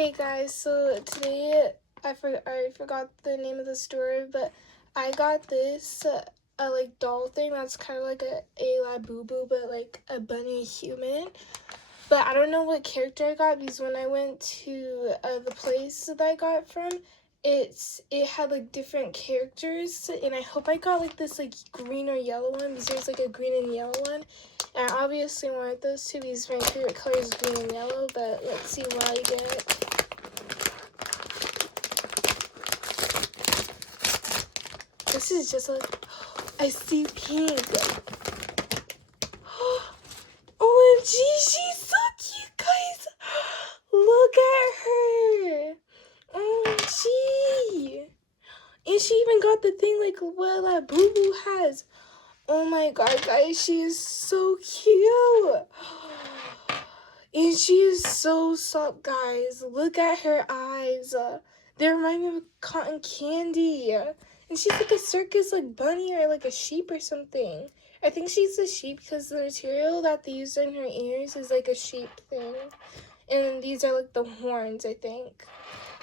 Hey guys, so today I forgot the name of the store, but I got this like doll thing that's kind of like a Labubu, but like a bunny human. But I don't know what character I got because when I went to the place that I got from, it had like different characters, and I hope I got like this like green or yellow one because there's like a green and yellow one. And I obviously wanted those two because my favorite color is green and yellow, but let's see what I get. This is just like, I see pink. OMG, she's so cute, guys. Look at her. OMG. And she even got the thing like what Labubu has. Oh my god, guys, she is so cute. And she is so soft, guys. Look at her eyes. They remind me of cotton candy. And she's like a circus like bunny or like a sheep or something. I think she's a sheep because the material that they use in her ears is like a sheep thing. And these are like the horns, I think.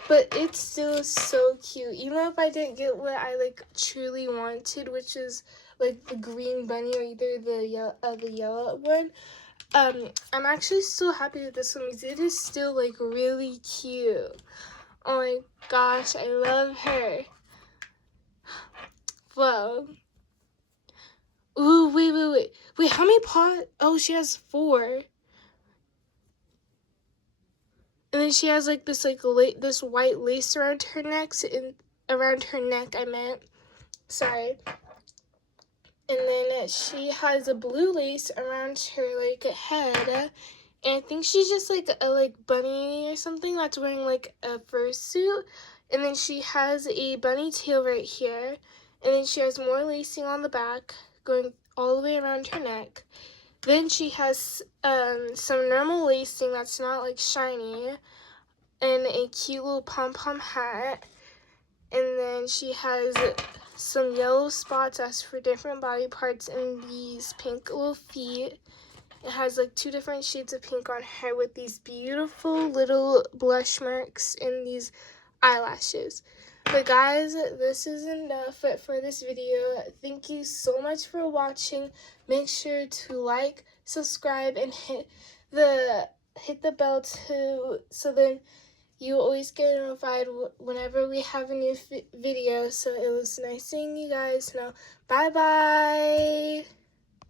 But it's still so cute. Even if I didn't get what I like truly wanted, which is like the green bunny or either the yellow one. I'm actually so happy with this one because it is still like really cute. Oh my gosh, I love her. Whoa. Ooh, wait, how many paws? Oh, she has 4. And then she has like this this white lace around her neck, around her neck, I meant. Sorry. And then she has a blue lace around her like head. And I think she's just like a bunny or something that's wearing like a fursuit. And then she has a bunny tail right here. And then she has more lacing on the back going all the way around her neck. Then she has some normal lacing that's not like shiny. And a cute little pom-pom hat. And then she has some yellow spots as for different body parts and these pink little feet. It has like 2 different shades of pink on her with these beautiful little blush marks and these eyelashes. But guys, this is enough for this video. Thank you so much for watching. Make sure to like, subscribe, and hit the bell so then you always get notified whenever we have a new video. So it was nice seeing you guys. Now, bye-bye.